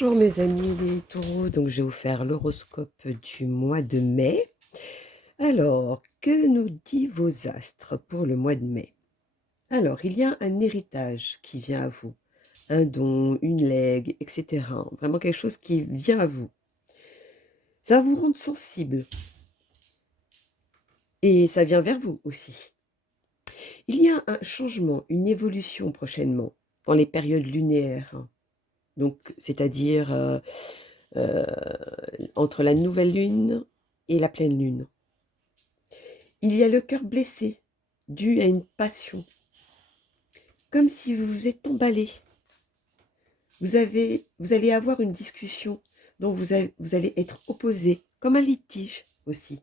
Bonjour mes amis les taureaux, donc je vais vous faire l'horoscope du mois de mai. Alors, que nous dit vos astres pour le mois de mai? Alors, il y a un héritage qui vient à vous, un don, une legs, etc. Vraiment quelque chose qui vient à vous. Ça va vous rendre sensible et ça vient vers vous aussi. Il y a un changement, une évolution prochainement dans les périodes lunaires, hein. Donc, c'est-à-dire euh, entre la nouvelle lune et la pleine lune. Il y a le cœur blessé, dû à une passion, comme si vous vous êtes emballé. Vous allez avoir une discussion dont vous allez être opposé, comme un litige aussi.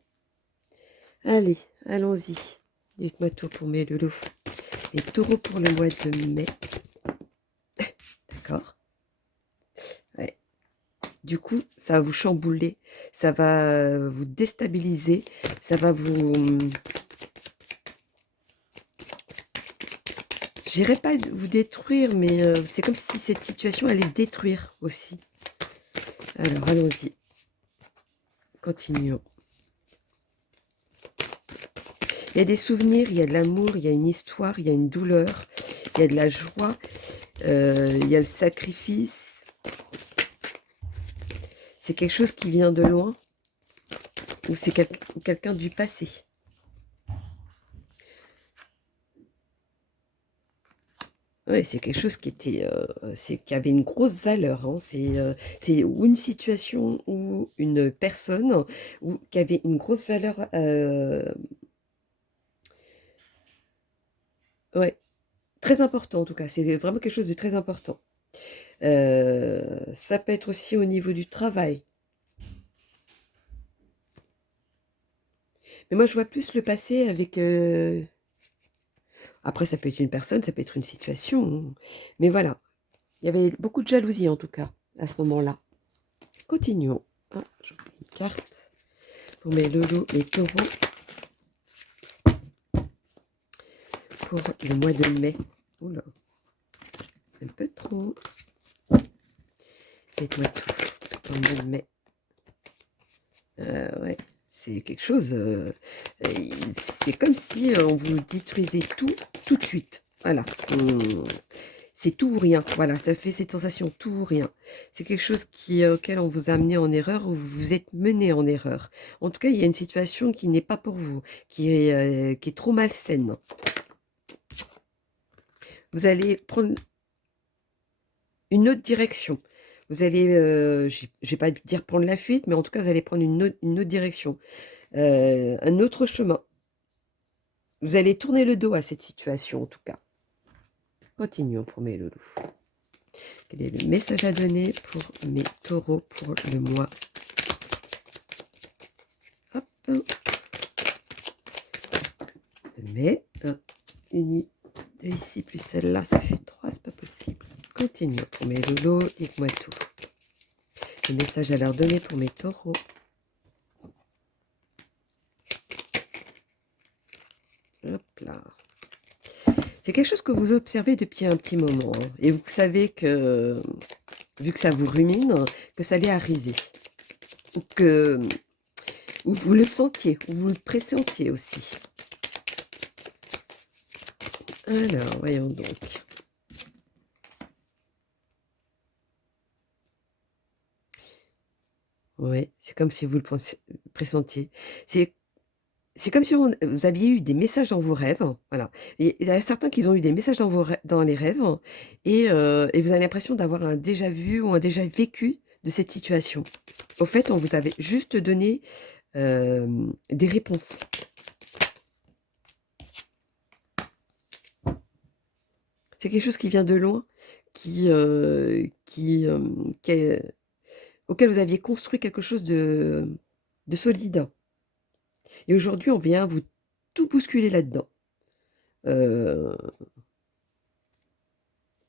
Allez, allons-y. Dites-moi tout pour mes loulous. Les taureaux pour le mois de mai. D'accord. Ouais. Du coup, ça va vous chambouler, ça va vous déstabiliser, ça va vous... J'irais pas vous détruire, mais c'est comme si cette situation allait se détruire aussi. Alors, allons-y. Continuons. Il y a des souvenirs, il y a de l'amour, il y a une histoire, il y a une douleur, il y a de la joie, il y a le sacrifice. C'est quelque chose qui vient de loin ou c'est quelqu'un du passé. Oui, c'est quelque chose qui était, qui avait une grosse valeur, hein. C'est ou une situation ou une personne ou qui avait une grosse valeur. Ouais, très important en tout cas. C'est vraiment quelque chose de très important. Ça peut être aussi au niveau du travail. Mais moi, je vois plus le passé avec... Après, ça peut être une personne, ça peut être une situation, hein. Mais voilà, il y avait beaucoup de jalousie en tout cas, à ce moment-là. Continuons. Ah, je prends une carte pour mes loulous, les taureaux, pour le mois de mai. Oula, un peu trop. Faites-moi tout pour le mois de mai. Ouais, c'est quelque chose... c'est comme si on vous détruisait tout de suite. Voilà. C'est tout ou rien. Voilà, ça fait cette sensation tout ou rien. C'est quelque chose auquel on vous a amené en erreur ou vous vous êtes mené en erreur. En tout cas, il y a une situation qui n'est pas pour vous, qui est trop malsaine. Vous allez prendre une autre direction. Vous allez, je ne vais pas dire prendre la fuite, mais en tout cas, vous allez prendre une autre direction, un autre chemin. Vous allez tourner le dos à cette situation, en tout cas. Continuons pour mes loulous. Quel est le message à donner pour mes taureaux pour le mois? Hop. Mais une de ici plus celle-là, ça fait 3, c'est pas possible. Continuons pour mes loulous, dites-moi tout. Le message à leur donner pour mes taureaux. Hop là. C'est quelque chose que vous observez depuis un petit moment, hein, et vous savez que, vu que ça vous rumine, que ça allait arriver. Ou vous le sentiez, ou vous le pressentiez aussi. Alors, voyons donc. Oui, c'est comme si vous le pressentiez. C'est comme si vous aviez eu des messages dans vos rêves, hein, voilà. Et il y a certains qui ont eu des messages dans les rêves, hein, et vous avez l'impression d'avoir un déjà vu ou un déjà vécu de cette situation. Au fait, on vous avait juste donné des réponses. C'est quelque chose qui vient de loin, qui, auquel vous aviez construit quelque chose de solide. Et aujourd'hui, on vient vous tout bousculer là-dedans.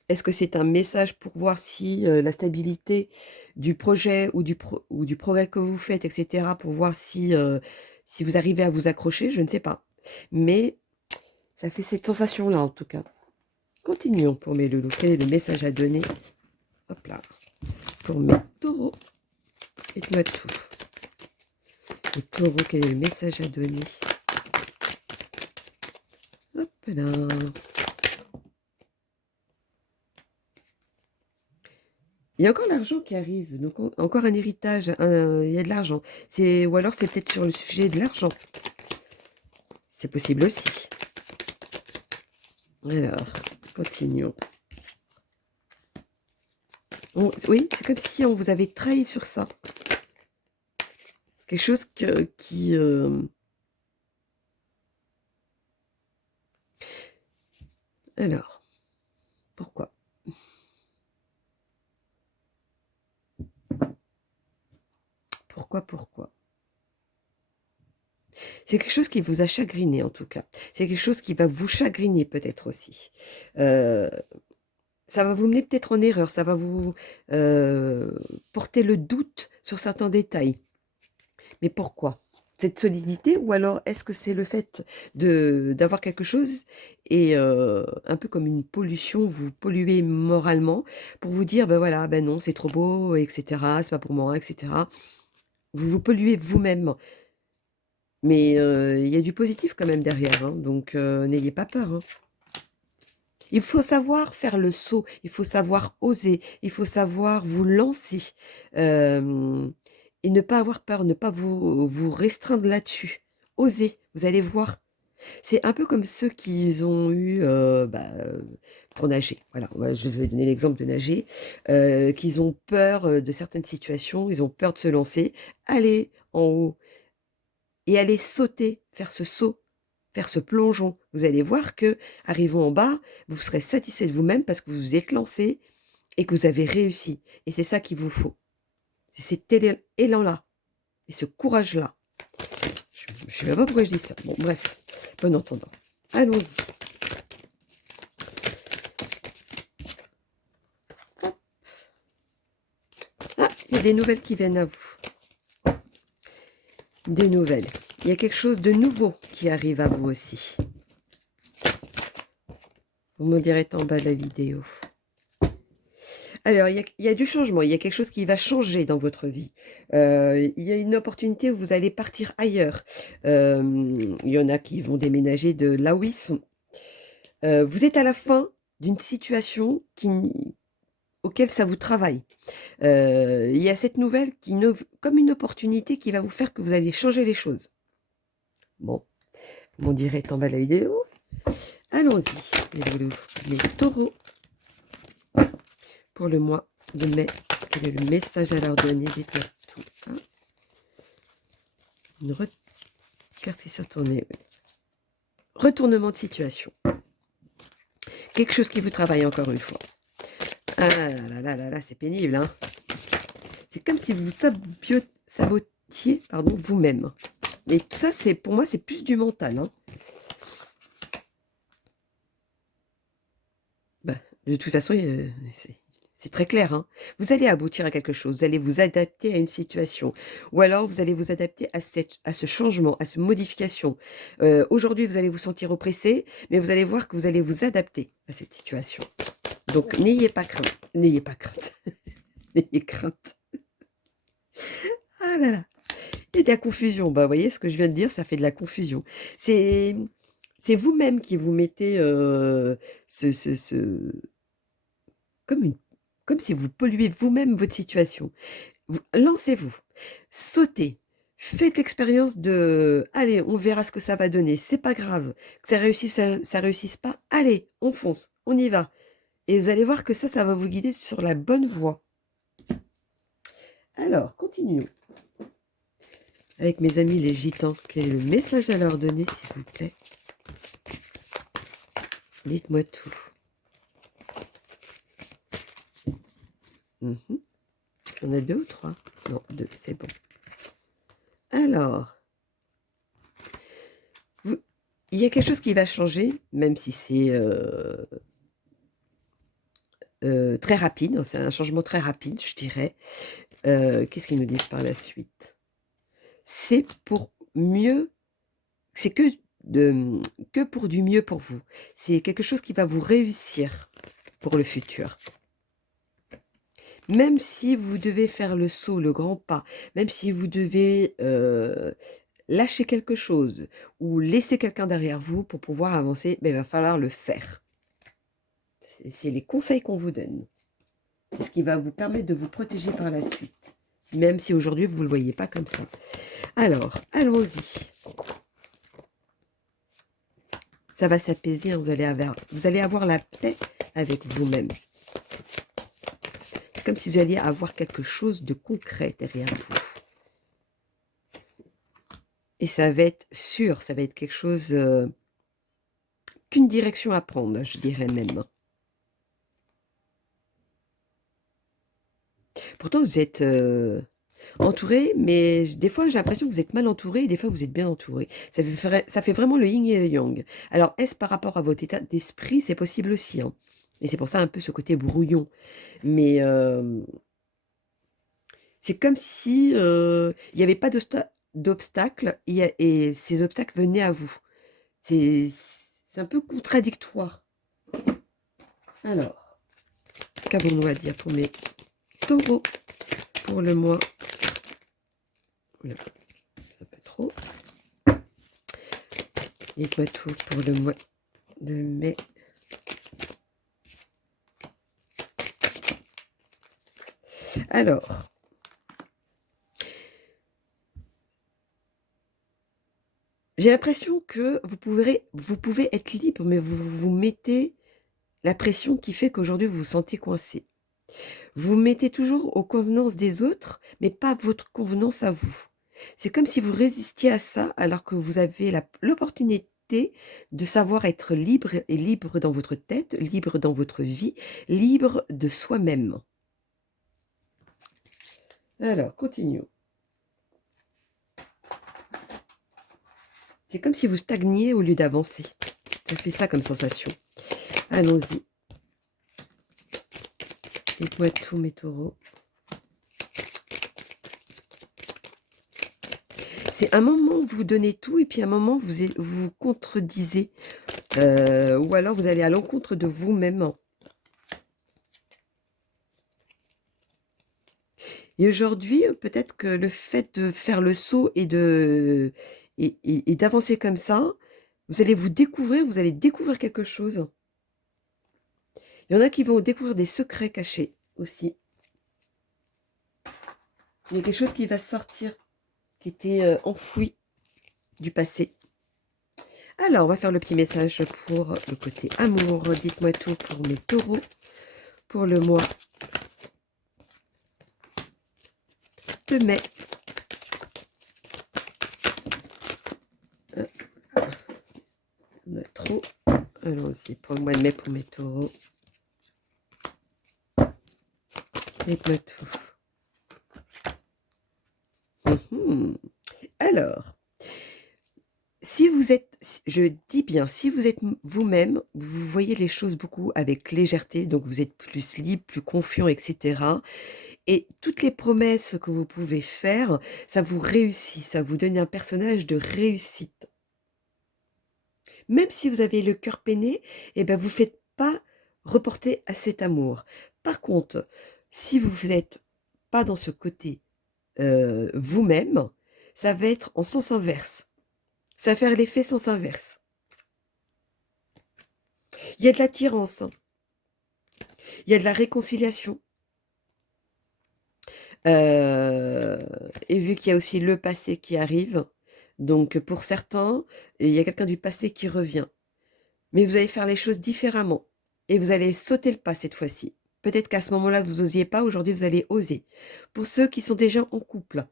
Est-ce que c'est un message pour voir si la stabilité du projet ou du progrès que vous faites, etc., pour voir si, si vous arrivez à vous accrocher? Je ne sais pas. Mais ça fait cette sensation-là, en tout cas. Continuons pour mes loulous. Quel est le message à donner? Hop là. pour mes taureaux. Dites-moi tout. Les taureaux, quel est le message à donner? Hop là. Il y a encore l'argent qui arrive, donc encore un héritage, il y a de l'argent. Ou alors c'est peut-être sur le sujet de l'argent. C'est possible aussi. Alors, continuons. Oui, c'est comme si on vous avait trahi sur ça. Quelque chose qui... Alors, pourquoi? Pourquoi? C'est quelque chose qui vous a chagriné en tout cas. C'est quelque chose qui va vous chagriner peut-être aussi. Ça va vous mener peut-être en erreur, ça va vous porter le doute sur certains détails. Mais pourquoi? Cette solidité, ou alors est-ce que c'est le fait d'avoir quelque chose et un peu comme une pollution, vous polluez moralement pour vous dire, ben voilà, ben non, c'est trop beau, etc., c'est pas pour moi, etc. Vous vous polluez vous-même. Mais il y a du positif quand même derrière, hein, donc n'ayez pas peur, hein. Il faut savoir faire le saut, il faut savoir oser, il faut savoir vous lancer, hem et ne pas avoir peur, ne pas vous restreindre là-dessus. Osez, vous allez voir. C'est un peu comme ceux qui ont eu, pour nager, voilà, je vais donner l'exemple de nager, qu'ils ont peur, de certaines situations, ils ont peur de se lancer. Allez en haut et allez sauter, faire ce saut, faire ce plongeon. Vous allez voir que, arrivant en bas, vous serez satisfait de vous-même parce que vous vous êtes lancé et que vous avez réussi. Et c'est ça qu'il vous faut. C'est cet élan-là et ce courage-là. Je ne sais même pas pourquoi je dis ça. Bon, bref, bon entendant. Allons-y. Hop. Ah, il y a des nouvelles qui viennent à vous. Des nouvelles. Il y a quelque chose de nouveau qui arrive à vous aussi. Vous me direz en bas de la vidéo. Alors, il y a du changement, il y a quelque chose qui va changer dans votre vie. Il y a une opportunité où vous allez partir ailleurs. Il y en a qui vont déménager de là où ils sont. Vous êtes à la fin d'une situation auquel ça vous travaille. Il y a cette nouvelle comme une opportunité qui va vous faire que vous allez changer les choses. Bon, vous m'en direz en bas de la vidéo. Allons-y, les taureaux. Pour le mois de mai, quel est le message à leur donner? Dites-moi tout. Hein, une carte qui s'est retournée. Oui. Retournement de situation. Quelque chose qui vous travaille encore une fois. Ah là, c'est pénible. Hein, c'est comme si vous sabotiez vous-même. Et tout ça, pour moi, c'est plus du mental. Hein. De toute façon, c'est très clair. Hein. Vous allez aboutir à quelque chose, vous allez vous adapter à une situation. Ou alors, vous allez vous adapter à ce changement, à cette modification. Aujourd'hui, vous allez vous sentir oppressé, mais vous allez voir que vous allez vous adapter à cette situation. Donc, n'ayez pas crainte. N'ayez pas crainte. N'ayez crainte. Ah là là. Il y a de la confusion. Bah, vous voyez, ce que je viens de dire, ça fait de la confusion. C'est vous-même qui vous mettez comme si vous polluez vous-même votre situation. Lancez-vous, sautez, faites l'expérience de allez, on verra ce que ça va donner, c'est pas grave, que ça réussisse, ça réussisse pas, allez, on fonce, on y va. Et vous allez voir que ça va vous guider sur la bonne voie. Alors, continuons. Avec mes amis les gitans, quel est le message à leur donner, s'il vous plaît? Dites-moi tout. On a 2 ou 3? Non, 2, c'est bon. Alors, il y a quelque chose qui va changer, même si c'est très rapide, c'est un changement très rapide, je dirais. Qu'est-ce qu'ils nous disent par la suite? C'est pour mieux, c'est que pour du mieux pour vous. C'est quelque chose qui va vous réussir pour le futur. Même si vous devez faire le saut, le grand pas, même si vous devez lâcher quelque chose ou laisser quelqu'un derrière vous pour pouvoir avancer, ben, il va falloir le faire. C'est les conseils qu'on vous donne. C'est ce qui va vous permettre de vous protéger par la suite. Même si aujourd'hui, vous ne le voyez pas comme ça. Alors, allons-y. Ça va s'apaiser, hein, vous allez avoir la paix avec vous-même. C'est comme si vous alliez avoir quelque chose de concret derrière vous. Et ça va être sûr, ça va être quelque chose qu'une direction à prendre, je dirais même. Pourtant, vous êtes entouré, mais des fois, j'ai l'impression que vous êtes mal entouré et des fois, vous êtes bien entouré. Ça fait vraiment le yin et le yang. Alors, est-ce par rapport à votre état d'esprit? C'est possible aussi, hein. Et c'est pour ça un peu ce côté brouillon. Mais c'est comme si il n'y avait pas d'obstacles et ces obstacles venaient à vous. C'est un peu contradictoire. Alors, qu'avons-nous à dire pour mes taureaux pour le mois? Oula, c'est un peu trop. Dites-moi tout pour le mois de mai. Alors, j'ai l'impression que vous pouvez être libre, mais vous vous mettez la pression qui fait qu'aujourd'hui vous vous sentez coincé. Vous mettez toujours aux convenances des autres, mais pas votre convenance à vous. C'est comme si vous résistiez à ça, alors que vous avez l'opportunité de savoir être libre et libre dans votre tête, libre dans votre vie, libre de soi-même. Alors, continuons. C'est comme si vous stagniez au lieu d'avancer. Ça fait ça comme sensation. Allons-y. Dites-moi tout, mes taureaux. C'est un moment où vous donnez tout et puis un moment vous vous contredisez. Ou alors vous allez à l'encontre de vous-même. Et aujourd'hui, peut-être que le fait de faire le saut et d'avancer comme ça, vous allez vous découvrir, vous allez découvrir quelque chose. Il y en a qui vont découvrir des secrets cachés aussi. Il y a quelque chose qui va sortir, qui était enfoui du passé. Alors, on va faire le petit message pour le côté amour. Dites-moi tout pour mes taureaux, pour le mois de mai. On a trop. Allons-y, pour le mois de mai, pour mes taureaux. Dites-moi tout. Alors, si vous êtes, je dis bien, si vous êtes vous-même, vous voyez les choses beaucoup avec légèreté, donc vous êtes plus libre, plus confiant, etc. Et toutes les promesses que vous pouvez faire, ça vous réussit, ça vous donne un personnage de réussite. Même si vous avez le cœur peiné, eh ben vous ne faites pas reporter à cet amour. Par contre, si vous n'êtes pas dans ce côté vous-même, ça va être en sens inverse. Ça va faire l'effet sens inverse. Il y a de l'attirance, hein. Il y a de la réconciliation. Et vu qu'il y a aussi le passé qui arrive, donc pour certains, il y a quelqu'un du passé qui revient. Mais vous allez faire les choses différemment. Et vous allez sauter le pas cette fois-ci. Peut-être qu'à ce moment-là, vous n'osiez pas. Aujourd'hui, vous allez oser. Pour ceux qui sont déjà en couple,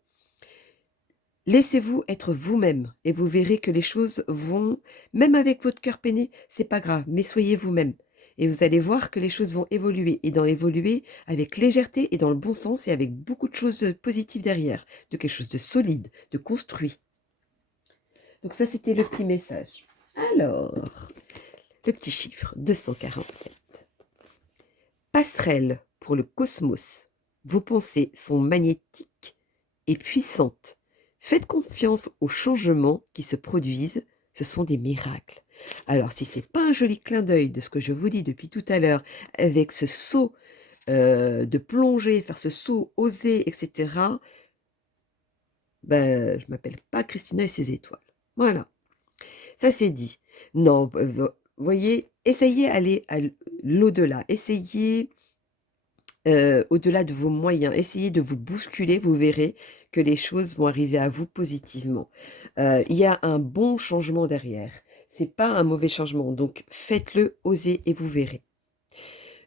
laissez-vous être vous-même. Et vous verrez que les choses vont, même avec votre cœur peiné, c'est pas grave. Mais soyez vous-même. Et vous allez voir que les choses vont évoluer. Et dans évoluer avec légèreté et dans le bon sens et avec beaucoup de choses positives derrière. De quelque chose de solide, de construit. Donc ça, c'était le petit message. Alors, le petit chiffre, 247. Passerelle pour le cosmos. Vos pensées sont magnétiques et puissantes. Faites confiance aux changements qui se produisent. Ce sont des miracles. Alors, si ce n'est pas un joli clin d'œil de ce que je vous dis depuis tout à l'heure, avec ce saut de plonger, faire ce saut, oser, et cetera, je m'appelle pas Christina et ses étoiles. Voilà, ça c'est dit. Non, voyez, essayez aller à l'au-delà, essayez, au-delà de vos moyens, essayez de vous bousculer, vous verrez que les choses vont arriver à vous positivement. Il y a un bon changement derrière, c'est pas un mauvais changement, donc faites-le, osez et vous verrez.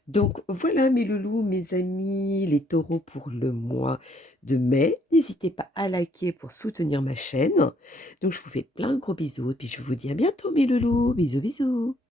Donc voilà mes loulous, mes amis, les taureaux pour le mois de mai. N'hésitez pas à liker pour soutenir ma chaîne. Donc je vous fais plein de gros bisous et puis je vous dis à bientôt mes loulous. Bisous bisous.